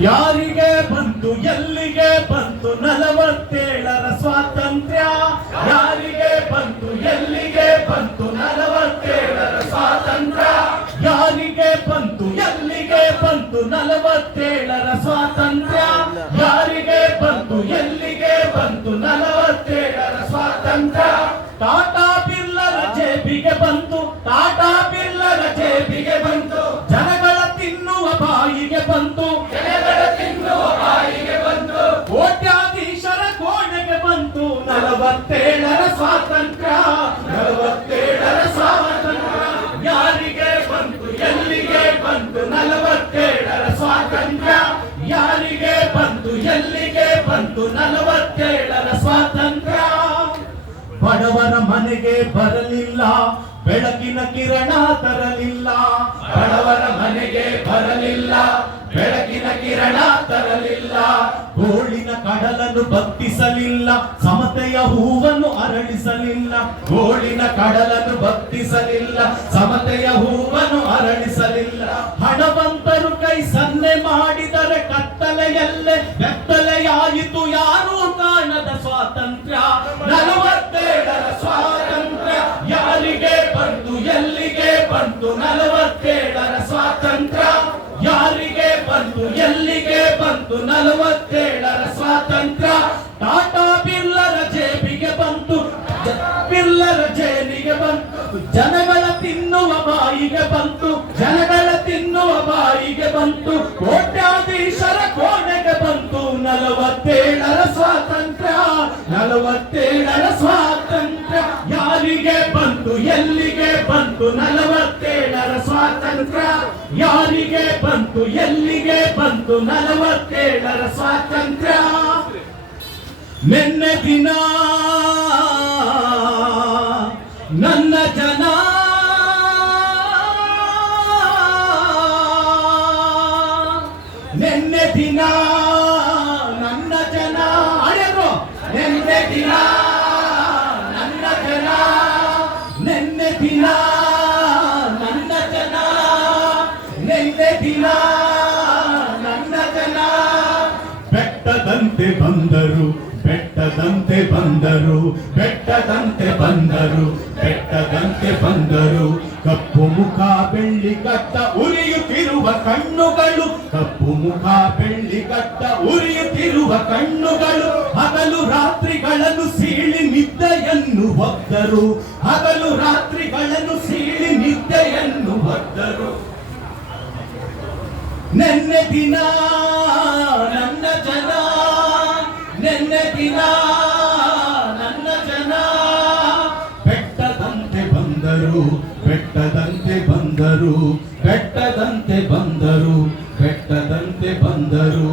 ಯಾರಿಗೆ ಬಂತು ಎಲ್ಲಿಗೆ ಬಂತು 47ರ ಸ್ವಾತಂತ್ರ್ಯ? ಯಾರಿಗೆ ಬಂತು ಎಲ್ಲಿಗೆ ಬಂತು 47ರ ಸ್ವಾತಂತ್ರ್ಯ? ಯಾರಿಗೆ ಬಂತು ಎಲ್ಲಿಗೆ ಬಂತು 47ರ ಸ್ವಾತಂತ್ರ್ಯ? ಯಾರಿಗೆ ಬಂತು ಎಲ್ಲಿಗೆ ಬಂತು 47ರ ಸ್ವಾತಂತ್ರ್ಯ? ಟಾಟಾ ಬಿರ್ಲರ ಜೇಬಿಗೆ ಬಂತು, ಟಾಟಾ ಬಿರ್ಲರ ಜೇಬಿಗೆ ಬಂತು, ಜನಗಳ ತಿನ್ನುವ ಬಾಯಿಗೆ ಬಂತು, ಜನಗಳ ತಿನ್ನುವ ಬಾಯಿಗೆ ಬಂತು, ಕೋಟ್ಯಾಧೀಶರ ಕೋಣೆಗೆ ಬಂತು 47ರ ಸ್ವಾತಂತ್ರ್ಯ, 47ರ ಸ್ವಾತಂತ್ರ್ಯ. ಯಾರಿಗೆ ಬಂತು ಎಲ್ಲಿಗೆ ಬಂತು 47ರ ಸ್ವಾತಂತ್ರ್ಯ? ಯಾರಿಗೆ ಬಂತು ಎಲ್ಲಿಗೆ ಬಂತು 47ರ ಸ್ವಾತಂತ್ರ್ಯ? ಬಡವರ ಮನೆಗೆ ಬರಲಿಲ್ಲ, ಬೆಳಕಿನ ಕಿರಣ ತರಲಿಲ್ಲ. ಬಡವರ ಮನೆಗೆ ಬರಲಿಲ್ಲ, ಬೆಳಕಿನ ಕಿರಣ ತರಲಿಲ್ಲ. ಗೋಳಿನ ಕಡಲನ್ನು ಬತ್ತಿಸಲಿಲ್ಲ, ಸಮತೆಯ ಹೂವನ್ನು ಅರಳಿಸಲಿಲ್ಲ. ಗೋಳಿನ ಕಡಲನ್ನು ಬತ್ತಿಸಲಿಲ್ಲ, ಸಮತೆಯ ಹೂವನ್ನು ಅರಳಿಸಲಿಲ್ಲ. ಹಣವಂತರು ಕೈ ಸನ್ನೆ ಮಾಡಿದರೆ ಕತ್ತಲೆಯಲ್ಲೇ ಬೆತ್ತಲೆಯಾಯಿತು ಯಾರೂ ಕಾಣದ ಸ್ವಾತಂತ್ರ್ಯ. 47ರ ಸ್ವಾತಂತ್ರ್ಯ. ಯಾರಿಗೆ ಬಂತು ಎಲ್ಲಿಗೆ ಬಂತು 47ರ ಸ್ವಾತಂತ್ರ್ಯ? ಯಾರಿಗೆ ಬಂತು ಎಲ್ಲಿಗೆ ಬಂತು 47ರ ಸ್ವಾತಂತ್ರ್ಯ? ಟಾಟಾ ಬಿರ್ಲರ ಜೇಬಿಗೆ ಬಂತು, ಬಿರ್ಲರ ಜೇಬಿಗೆ ಬಂತು, ಜನಗಳ ತಿನ್ನುವ ಬಾಯಿಗೆ ಬಂತು, ಜನಗಳ ತಿನ್ನುವ ಬಾಯಿಗೆ ಬಂತು, ಕೋಟ್ಯಾಧೀಶರ ಕೋಣೆಗೆ ಬಂತು 47ರ ಸ್ವಾತಂತ್ರ್ಯ, 47ರ ಸ್ವಾತಂತ್ರ್ಯ. ಯಾರಿಗೆ ಬಂತು ಎಲ್ಲಿಗೆ ಬಂತು 47ರ ಸ್ವಾತಂತ್ರ್ಯ? ಯಾರಿಗೆ ಬಂತು ಎಲ್ಲಿಗೆ ಬಂತು 47ರ ಸ್ವಾತಂತ್ರ್ಯ? ನಿನ್ನೆ ದಿನ ನನ್ನ ಜನ ನಿನ್ನೆ ದಿನ ನನ್ನ ಜನ ಅಳೆರು ನಿನ್ನೆ ದಿನ ನನ್ನ ಜನ ನಿನ್ನೆ ದಿನ ನನ್ನ ಜನ ನಿನ್ನೆ ದಿನ ನನ್ನ ಜನ ಬೆಟ್ಟದಂತೆ ಬಂದರು, ಬೆಟ್ಟದಂತೆ ಬಂದರು, ಬೆಟ್ಟದಂತೆ ಬಂದರು, ಬೆಟ್ಟದಂತೆ ಬಂದರು. ಕಪ್ಪು ಮುಖ ಬೆಳ್ಳಿ ಕಟ್ಟ ಉರಿಯುತ್ತಿರುವ ಕಣ್ಣುಗಳು, ಕಪ್ಪು ಮುಖ ಬೆಳ್ಳಿ ಕಟ್ಟ ಉರಿಯುತ್ತಿರುವ ಕಣ್ಣುಗಳು. ಹಗಲು ರಾತ್ರಿಗಳನ್ನು ಸೀಳಿ ನಿದ್ದೆಯನ್ನು ಒದ್ದರು, ಹಗಲು ರಾತ್ರಿಗಳನ್ನು ಸೀಳಿ ನಿದ್ದೆಯನ್ನು ಒದ್ದರು. ನೆನ್ನೆ ದಿನ ನನ್ನ ಜನ, ನೆನ್ನೆ ದಿನ ನನ್ನ ಜನ. ಬೆಟ್ಟದಂತೆ ಬಂದರು, ಬೆಟ್ಟದಂತೆ ಬಂದರು, ಬೆಟ್ಟದಂತೆ ಬಂದರು, ಬೆಟ್ಟದಂತೆ ಬಂದರು.